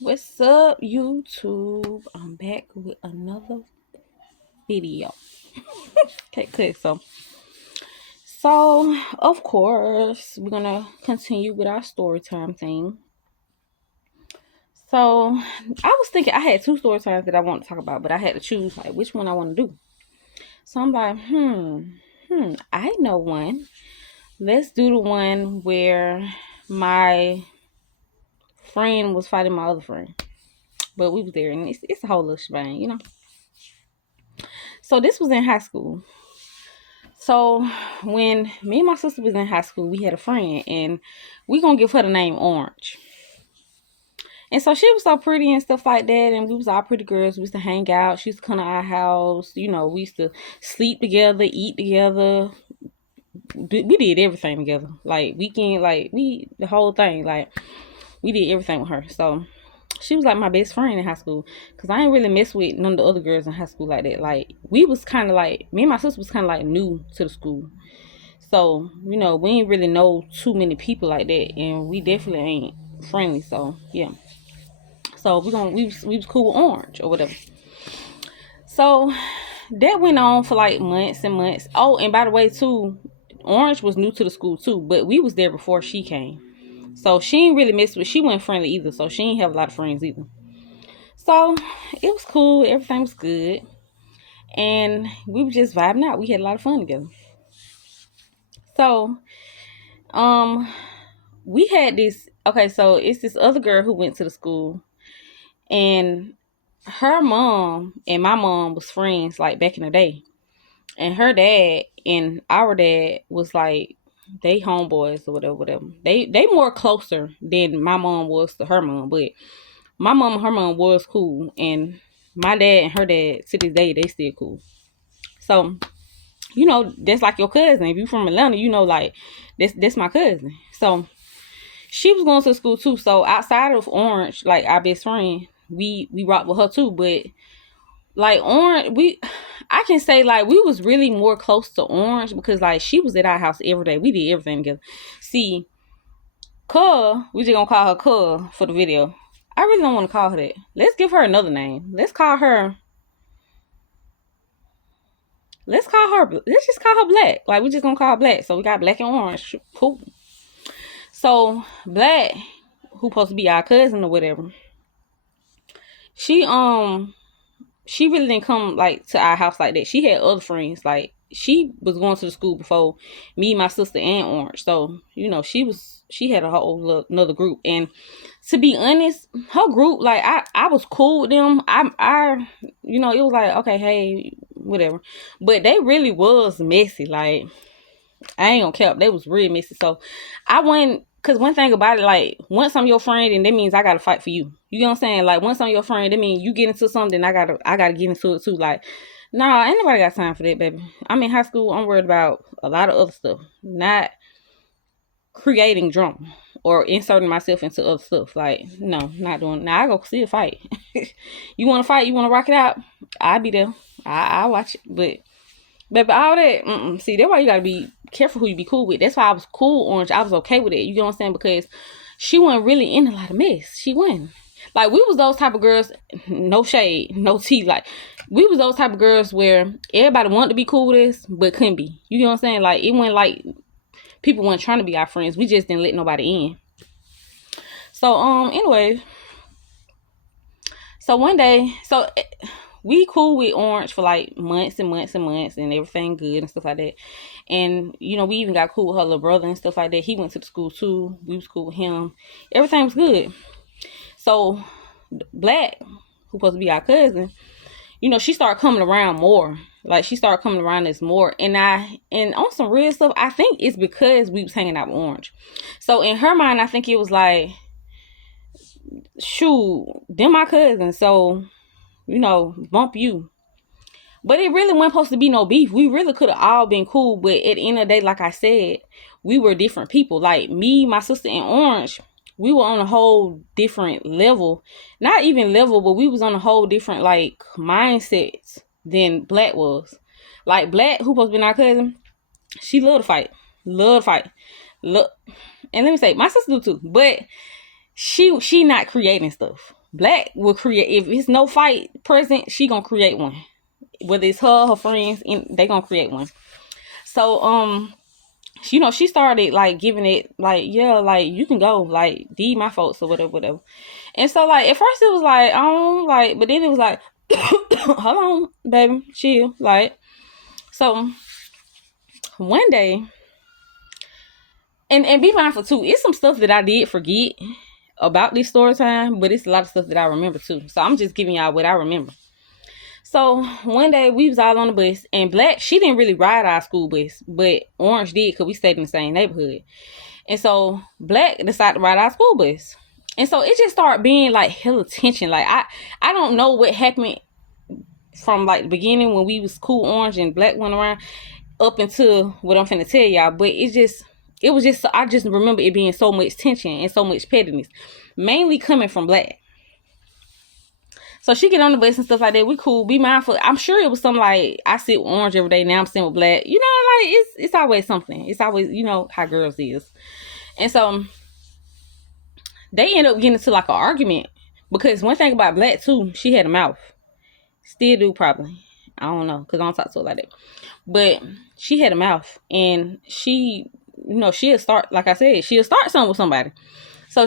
What's up, YouTube? I'm back with another video. Okay, click. So of course we're gonna continue with our story time thing. So I was thinking I had two story times that I want to talk about, but I had to choose like which one I want to do. So I'm like, I know one. Let's do the one where my friend was fighting my other friend, but we was there, and it's a whole little shebang. So this was in high school. So when me and my sister was in high school, we had a friend, and we gonna give her the name Orange. And so she was so pretty and stuff like that, and we was all pretty girls. We used to hang out. She used to come to our house. We used to sleep together, eat together. We did everything together. Like weekend, the whole thing. Like we did everything with her. So she was like my best friend in high school, because I ain't really mess with none of the other girls in high school like that. Like we was kind of like, me and my sister was kind of like new to the school. So, we ain't really know too many people like that, and we definitely ain't friendly. So, yeah. So we was cool with Orange or whatever. So that went on for like months and months. Oh, and by the way, too, Orange was new to the school too, but we was there before she came. So she ain't really mess with. She wasn't friendly either. So she ain't have a lot of friends either. So it was cool. Everything was good, and we were just vibing out. We had a lot of fun together. So, we had this. Okay, so it's this other girl who went to the school, and her mom and my mom was friends like back in the day, and her dad and our dad was like they homeboys or whatever. They more closer than my mom was to her mom, but my mom and her mom was cool, and my dad and her dad to this day they still cool. So that's like your cousin. If you from Atlanta, like that's my cousin. So she was going to school too. So outside of Orange, like our best friend, we rocked with her too. But like Orange, I can say like we was really more close to Orange because like she was at our house every day. We did everything together. See, we just gonna call her Cuh for the video. I really don't want to call her that. Let's give her another name. Let's just call her Black. Like we just gonna call her Black. So we got Black and Orange. Cool. So Black, who supposed to be our cousin or whatever, she really didn't come like to our house like that. She had other friends. Like she was going to the school before me, my sister, and Orange. So she had a whole another group. And to be honest, her group, like I was cool with them. I it was like, okay, hey, whatever. But they really was messy. Like I ain't gonna cap, they was real messy. So I went, because one thing about it, like once I'm your friend, and that means I gotta fight for you. You know what I'm saying? Like once I'm your friend, that means you get into something, I gotta get into it too. Like, nah, ain't nobody got time for that, baby. I'm in high school. I'm worried about a lot of other stuff, not creating drama or inserting myself into other stuff. Like, no, not doing. Now I go see a fight. You want to fight? You want to rock it out? I'll be there. I watch it, but all that. See, that's why you gotta be careful who you be cool with. That's why I was cool, Orange. I was okay with it. You know what I'm saying? Because she wasn't really in a lot of mess. She wasn't. Like we was those type of girls. No shade, no tea. Like we was those type of girls where everybody wanted to be cool with us, but couldn't be. You know what I'm saying? Like it wasn't like people weren't trying to be our friends. We just didn't let nobody in. So anyway, so one day, we cool with Orange for like months and months and months, and everything good and stuff like that. And we even got cool with her little brother and stuff like that. He went to the school too. We was cool with him. Everything was good. So Black, who supposed to be our cousin, she started coming around more. Like she started coming around us more. And on some real stuff, I think it's because we was hanging out with Orange. So in her mind, I think it was like, shoot, them my cousins. So bump you. But it really wasn't supposed to be no beef. We really could have all been cool. But at the end of the day, like I said, we were different people. Like me, my sister, and Orange, we were on a whole different level. Not even level, but we was on a whole different like mindsets than Black was. Like Black, who supposed to be our cousin, she love to fight. Love to fight. Look, and let me say, my sister do too. But she not creating stuff. Black will create. If it's no fight present, she gonna create one. Whether it's her friends, they gonna create one. So she started like giving it like, yeah, like you can go, like D my folks or whatever. And so like at first it was like, I don't like, but then it was like, hold on, baby, chill. Like, so one day, and be mindful too, it's some stuff that I did forget about this story time, but it's a lot of stuff that I remember too. So I'm just giving y'all what I remember. So one day we was all on the bus, and Black, she didn't really ride our school bus, but Orange did, because we stayed in the same neighborhood. And so Black decided to ride our school bus. And so it just started being like hella tension. Like I don't know what happened from like the beginning when we was cool, Orange and Black went around, up until what I'm finna tell y'all. But it was just, I just remember it being so much tension and so much pettiness, mainly coming from Black. So she get on the bus and stuff like that. We cool. Be mindful. I'm sure it was something like, I sit with Orange every day. Now I'm sitting with Black. You know, like it's always something. It's always, you know how girls is. And so they end up getting into like an argument, because one thing about Black too, she had a mouth. Still do probably. I don't know, because I don't talk to her like that. But she had a mouth, and she, she'll start, like I said, she'll start something with somebody. So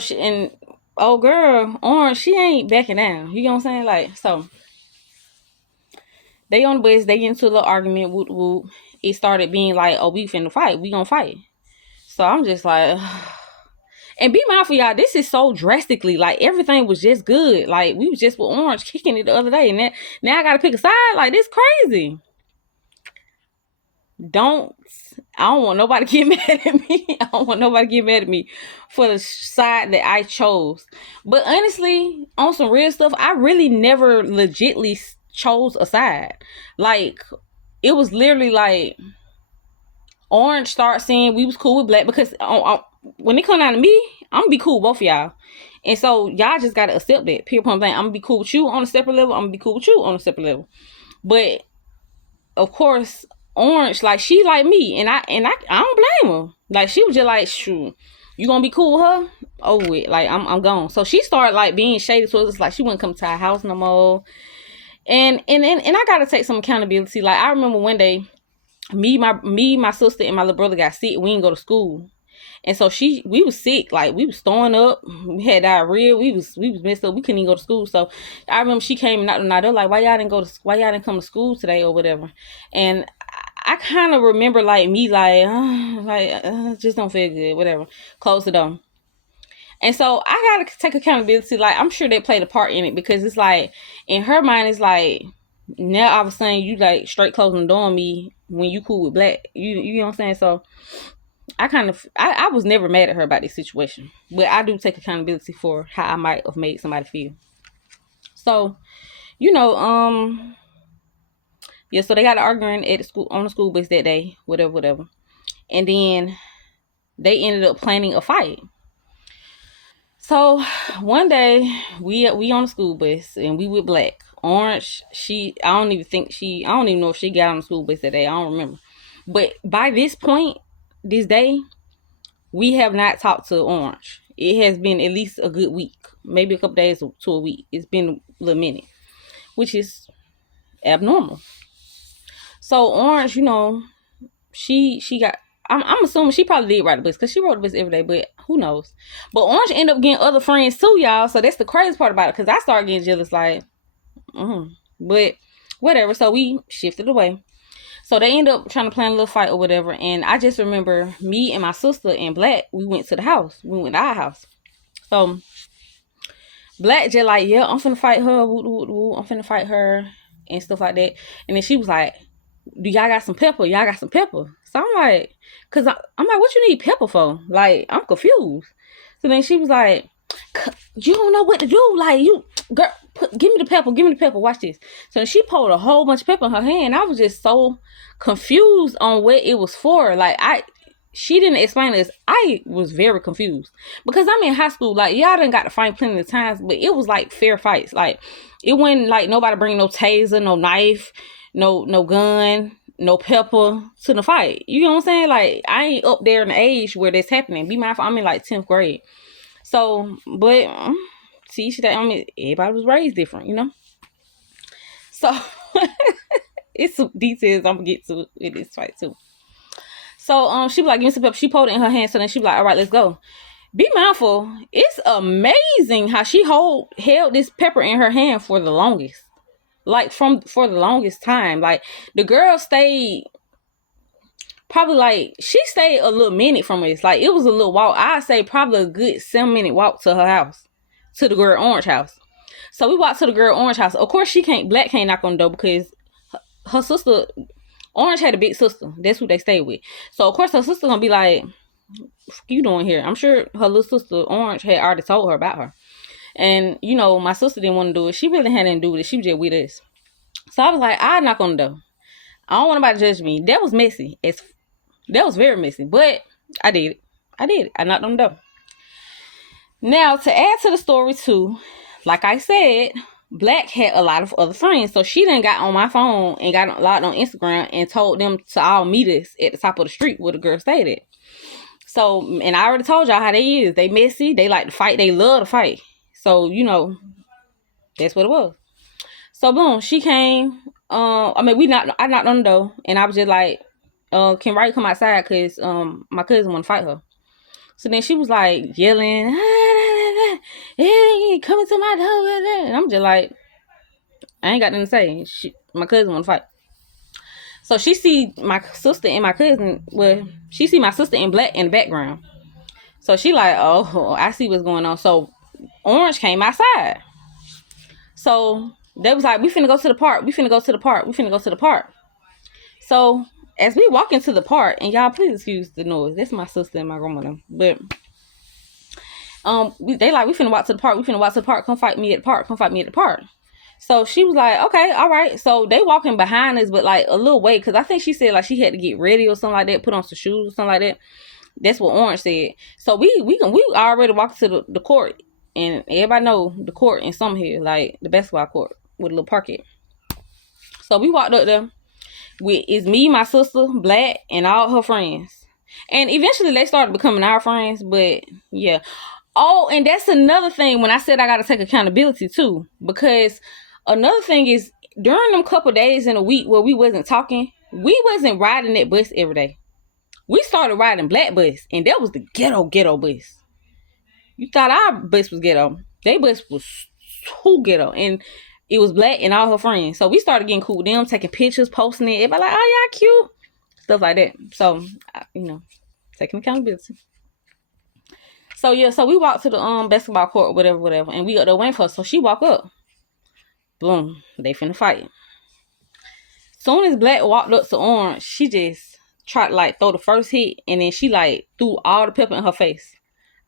old girl, Orange, she ain't backing down. You know what I'm saying? Like, so they on the bus, they get into a little argument, whoop, whoop. It started being like, oh, we finna fight. We gonna fight. So I'm just like, and be mindful, y'all, this is so drastically, like, everything was just good. Like, we was just with Orange kicking it the other day, and now I gotta pick a side. Like, this crazy. I don't want nobody to get mad at me. I don't want nobody to get mad at me for the side that I chose. But honestly, on some real stuff, I really never legitly chose a side. Like, it was literally like, Orange started saying we was cool with Black, because when it come down to me, I'm gonna be cool with both of y'all. And so y'all just gotta accept that. Period. Point blank. I'm gonna be cool with you on a separate level. I'm gonna be cool with you on a separate level. But of course, Orange, like, she like me, and I don't blame her. Like, she was just like, shoot, you gonna be cool with her? Oh, wait, like, I'm gone. So she started like being shady towards us, like she wouldn't come to our house no more. And I gotta take some accountability. Like, I remember one day, me, my sister, and my little brother got sick. We didn't go to school. And so we was sick, like we was throwing up, we had diarrhea, we was messed up, we couldn't even go to school. So I remember she came and knocked on the door, like, why y'all didn't come to school today or whatever. And I kind of remember like me like, just don't feel good, whatever. Close the door. And so I gotta take accountability. Like, I'm sure they played a part in it, because it's like, in her mind, it's like, now all of a sudden you like straight closing the door on me when you cool with Black. You know what I'm saying? So I was never mad at her about this situation, but I do take accountability for how I might have made somebody feel. So, yeah, so they got arguing at the school, on the school bus that day, whatever. And then they ended up planning a fight. So one day we on the school bus, and we with Black. Orange, I don't even know if she got on the school bus that day. I don't remember. But by this point, this day, we have not talked to Orange. It has been at least a good week, maybe a couple days to a week. It's been a little minute, which is abnormal. So Orange, she got, I'm assuming she probably did ride the bus, because she rode the bus every day, but who knows. But Orange ended up getting other friends too, y'all. So that's the crazy part about it, because I started getting jealous, like, but whatever. So we shifted away. So they end up trying to plan a little fight or whatever. And I just remember me and my sister and Black, we went to the house. We went to our house. So Black just like, yeah, I'm finna fight her. I'm finna fight her and stuff like that. And then she was like, do y'all got some pepper? Y'all got some pepper? So I'm like, I'm like, what you need pepper for? Like, I'm confused. So then she was like, you don't know what to do. Like, you, girl, give me the pepper. Watch this. So she pulled a whole bunch of pepper in her hand. I was just so confused on what it was for. Like, she didn't explain this. I was very confused, because I'm in high school. Like, y'all done got to fight plenty of times, but it was like fair fights. Like, it wasn't like nobody bring no taser, no knife, no gun, no pepper to the fight. You know what I'm saying? Like, I ain't up there in the age where that's happening. Be mindful, I'm in like 10th grade. So, but see, everybody was raised different, you know? So, it's some details I'm gonna get to in this fight too. So, she was like, give me some pepper. She pulled it in her hand. So then she was like, all right, let's go. Be mindful. It's amazing how she held this pepper in her hand for the longest. Like, for the longest time. Like, the girl stayed probably, like, she stayed a little minute from us. Like, it was a little walk. I'd say probably a good 7-minute walk to her house. To the girl Orange house. So we walked to the girl Orange house. Of course, Black can't knock on the door because her sister, Orange had a big sister. That's who they stayed with. So, of course, her sister gonna be like, what you doing here? I'm sure her little sister, Orange, had already told her about her. And, you know, my sister didn't want to do it. She really had nothing to do with it. She was just with us. So, I was like, I knock on the door. I don't want nobody to judge me. That was messy. That was very messy. But I did it. I knocked on the door. Now, to add to the story, too, like I said, Black had a lot of other friends. So she done got on my phone and got logged on Instagram and told them to all meet us at the top of the street where the girl stayed at. So, and I already told y'all how they is. They messy. They like to fight. They love to fight. So, you know, that's what it was. So, boom, she came. I knocked on the door and I was just like, can Wright come outside? Because my cousin want to fight her. So then she was like yelling, hey, coming to my door. And I'm just like, I ain't got nothing to say. My cousin want to fight. So she see my sister and my cousin. Well, she see my sister in Black in the background. So she like, oh, I see what's going on. So Orange came outside. So they was like, we finna go to the park. So as we walk into the park, and y'all please excuse the noise. That's my sister and my grandmother. But they like, we finna walk to the park. Come fight me at the park. So she was like, okay, all right. So they walking behind us, but like a little way, because I think she said like she had to get ready or something like that, put on some shoes or something like that. That's what Orange said. So we already walked to the court, and everybody know the court in some here, like the basketball court with a little parquet. So we walked up there. It's me, my sister, Black, and all her friends. And eventually they started becoming our friends, but yeah. Oh, and that's another thing when I said I got to take accountability too. Because another thing is, during them couple days in a week where we wasn't talking, we wasn't riding that bus every day. We started riding Black bus, and that was the ghetto bus. You thought our bus was ghetto. Their bus was too ghetto. And it was Black and all her friends. So we started getting cool with them, taking pictures, posting it. Everybody like, oh, y'all cute. Stuff like that. So, you know, taking accountability. So, yeah, so we walked to the basketball court, whatever. And we got there waiting for her. So she walked up. Boom. They finna fight. Soon as Black walked up to Orange, she just tried to, like, throw the first hit. And then she, like, threw all the pepper in her face.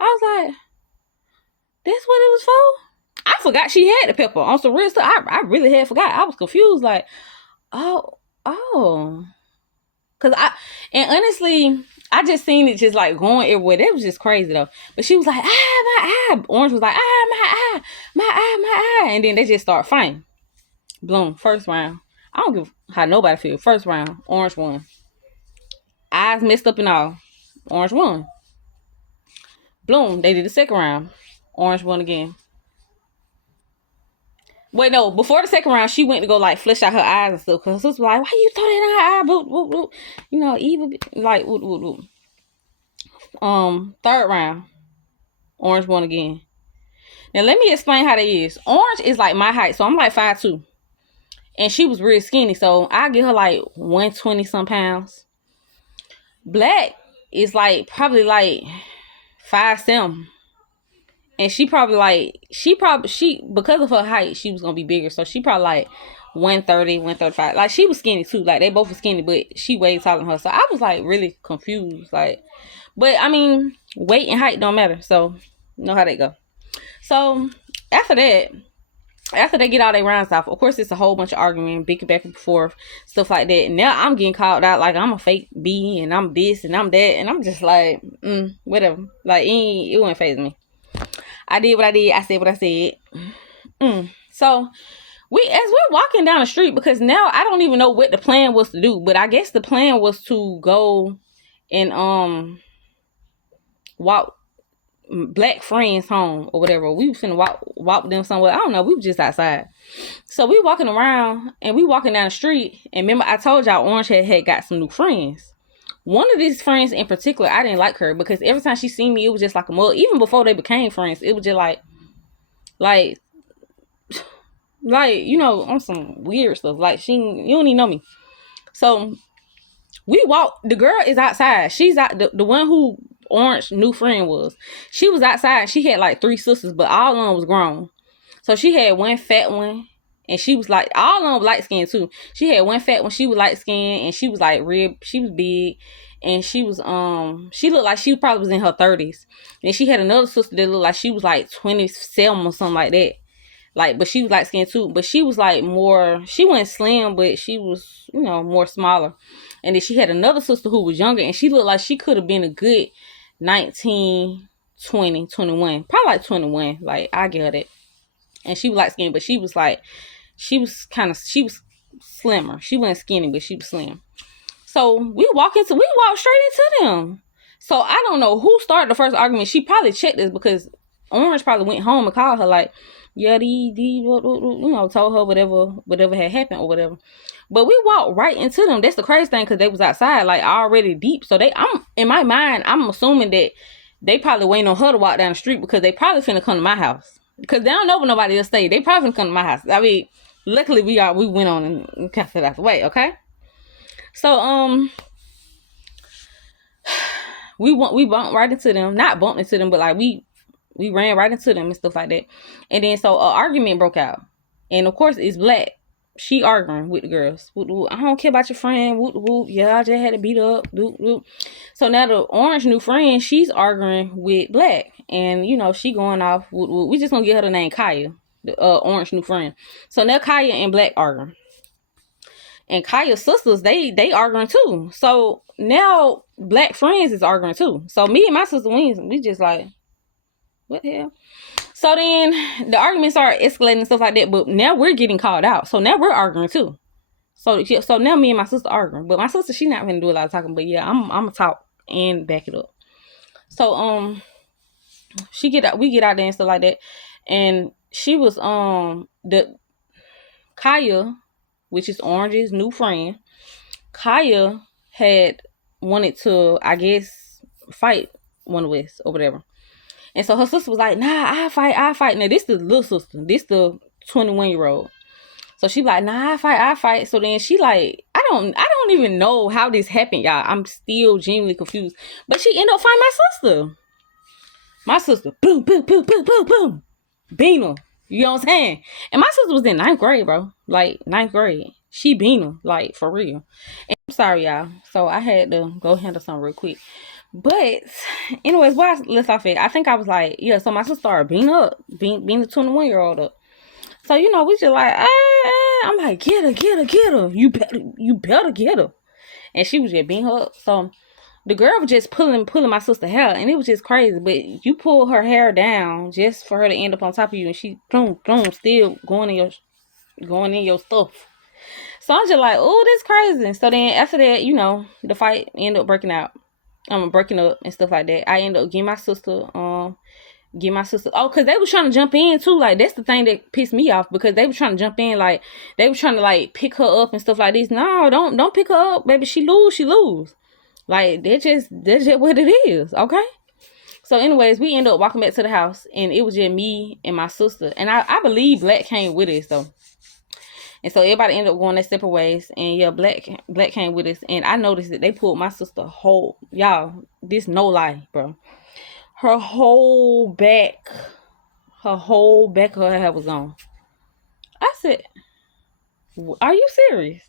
I was like, that's what it was for? I forgot she had the pepper on some real stuff. I really had forgot. I was confused. Like, oh. Cause honestly, I just seen it just like going everywhere. That was just crazy though. But she was like, my eye. Orange was like, my eye. And then they just start fighting. Boom, first round. I don't give how nobody feel. First round, Orange won. Eyes messed up and all. Orange won. Boom, they did the second round. Orange won again. Wait, no, before the second round, she went to go, like, flush out her eyes and stuff. Because her sister was like, why you throw that in her eye? Boop. You know, evil. Like, whoop. Third round, Orange won again. Now, let me explain how that is. Orange is, like, my height. So, I'm, like, 5'2". And she was real skinny. So, I get her, like, 120-some pounds. Black is, like, probably, like, 5'7". And she because of her height, she was gonna be bigger. So she probably like 130, 135. Like, she was skinny too. Like, they both were skinny, but she way taller than her. So I was like really confused. Like, but I mean, weight and height don't matter. So you know how they go. So after they get all their rounds off, of course it's a whole bunch of arguing, bicker back and forth, stuff like that. And now I'm getting called out like I'm a fake B and I'm this and I'm that, and I'm just like, whatever. Like, it wouldn't faze me. I did what I did. I said what I said. So as we're walking down the street, because now I don't even know what the plan was to do, but I guess the plan was to go and walk Black friends home or whatever. We was finna walk them somewhere. I don't know. We were just outside. So we walking around and we walking down the street. And remember, I told y'all Orange had got some new friends. One of these friends in particular, I didn't like her because every time she seen me, it was just like a mug. Even before they became friends, it was just like, you know, on some weird stuff. Like you don't even know me. So we walk. The girl is outside. She's out. The one who Orange new friend was. She was outside. She had like 3 sisters, but all of them was grown. So she had one fat one, and she was like, all of them light skinned too. She had one fat one. She was light skinned, and she was like red. She was big, and she was she looked like she probably was in her 30s. And she had another sister that looked like she was like 27 or something like that. Like, but she was light skinned too. But she was like more. She wasn't slim, but she was, you know, more smaller. And then she had another sister who was younger, and she looked like she could have been a good 19, 20, 21. Probably like 21. Like, I get it. And she was light skinned, but she was slimmer. She wasn't skinny, but she was slim. So we walked straight into them. So I don't know who started the first argument. She probably checked this because Orange probably went home and called her like, yeah, you know, told her whatever had happened or whatever. But we walked right into them. That's the crazy thing, because they was outside like already deep. So I'm in my mind, I'm assuming that they probably waiting on her to walk down the street because they probably finna come to my house. Because they don't know where nobody else stay. They probably finna come to my house. I mean, luckily we went on and kept it out the way, okay? So we bumped right into them. Not bumped into them, but like we ran right into them and stuff like that. And then so an argument broke out. And of course it's Black. She arguing with the girls. I don't care about your friend. Yeah, I just had to beat up. So now the Orange new friend, she's arguing with Black. And, you know, she going off. We just gonna give her the name Kaya, the Orange new friend. So now Kaya and Black arguing. And Kaya's sisters, they arguing too. So now Black friends is arguing too. So me and my sister, we just like, what the hell? So then the arguments are escalating and stuff like that. But now we're getting called out. So now we're arguing too. So now me and my sister arguing. But my sister, she not gonna do a lot of talking. But yeah, I'm gonna talk and back it up. So we get out there and stuff like that. And she was the Kaya, which is Orange's new friend. Kaya had wanted to, I guess, fight one of us or whatever. And so her sister was like, nah, I fight. Now, this the little sister. This the 21-year-old. So she like, nah, I fight. So then she like, I don't even know how this happened, y'all. I'm still genuinely confused. But she ended up fighting my sister. My sister, boom, boom, boom, boom, boom, boom. Beaner. You know what I'm saying? And my sister was in 9th grade, bro. Like, 9th grade. She beaner, like, for real. And I'm sorry, y'all. So I had to go handle something real quick. But anyways, let's off it. I think I was like, yeah, so my sister started being the 21-year-old up. So, you know, we just like, I'm like, get her. You better get her. And she was just beating her up. So the girl was just pulling my sister's hair, and it was just crazy. But you pull her hair down just for her to end up on top of you, and she boom, still going in your stuff. So I'm just like, oh, this crazy. So then after that, you know, the fight ended up breaking out. Breaking up and stuff like that. I ended up getting my sister. Oh, because they was trying to jump in too. Like, that's the thing that pissed me off, because they was trying to jump in. Like, they was trying to like pick her up and stuff like this. No, don't pick her up, baby. She lose. Like, that's just what it is. Okay. So anyways, we ended up walking back to the house, and it was just me and my sister. And I believe Black came with us though. And so everybody ended up going their separate ways. And yeah, Black came with us. And I noticed that they pulled my sister y'all, this no lie, bro. Her whole back of her hair was on. I said, are you serious?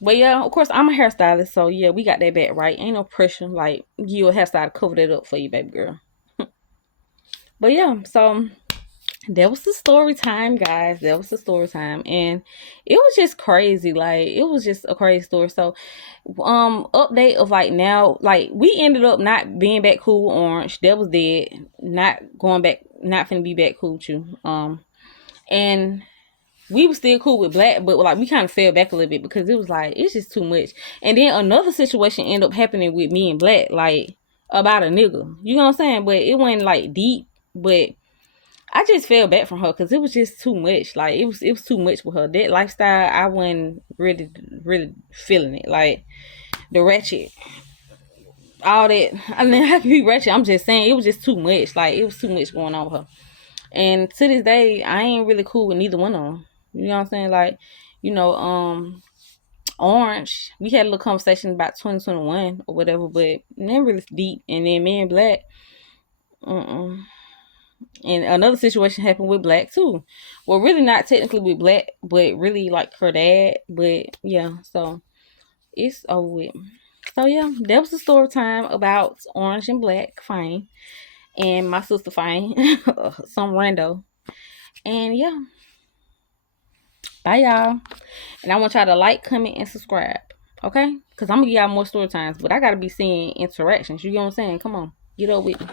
But yeah, of course, I'm a hairstylist. So yeah, we got that back right. Ain't no pressure. Like, you a hairstyle to cover that up for you, baby girl. But yeah, so that was the story time, guys. That was the story time. And it was just crazy. Like, it was just a crazy story. So update of like now, like, we ended up not being back cool with Orange. That was dead. Not going back, not finna be back cool with you. And we was still cool with Black, but like we kind of fell back a little bit because it was like it's just too much. And then another situation ended up happening with me and Black, like about a nigga. You know what I'm saying? But it wasn't like deep. But I just fell back from her because it was just too much. Like it was too much with her. That lifestyle, I wasn't really feeling it. Like the ratchet, all that. I mean, I can be ratchet. I'm just saying it was just too much. Like it was too much going on with her. And to this day, I ain't really cool with neither one of them. You know what I'm saying? Like, you know, Orange, we had a little conversation about 2021 or whatever, but never really deep. And then me and Black, and another situation happened with Black too. Well, really not technically with Black, but really like her dad. But yeah, so it's over with. So yeah, that was the story time about Orange and Black, fine, and my sister, fine, some rando. And yeah, bye y'all. And I want y'all to like, comment, and subscribe. Okay? Because I'm going to give y'all more story times. But I got to be seeing interactions. You know what I'm saying? Come on. Get up with me.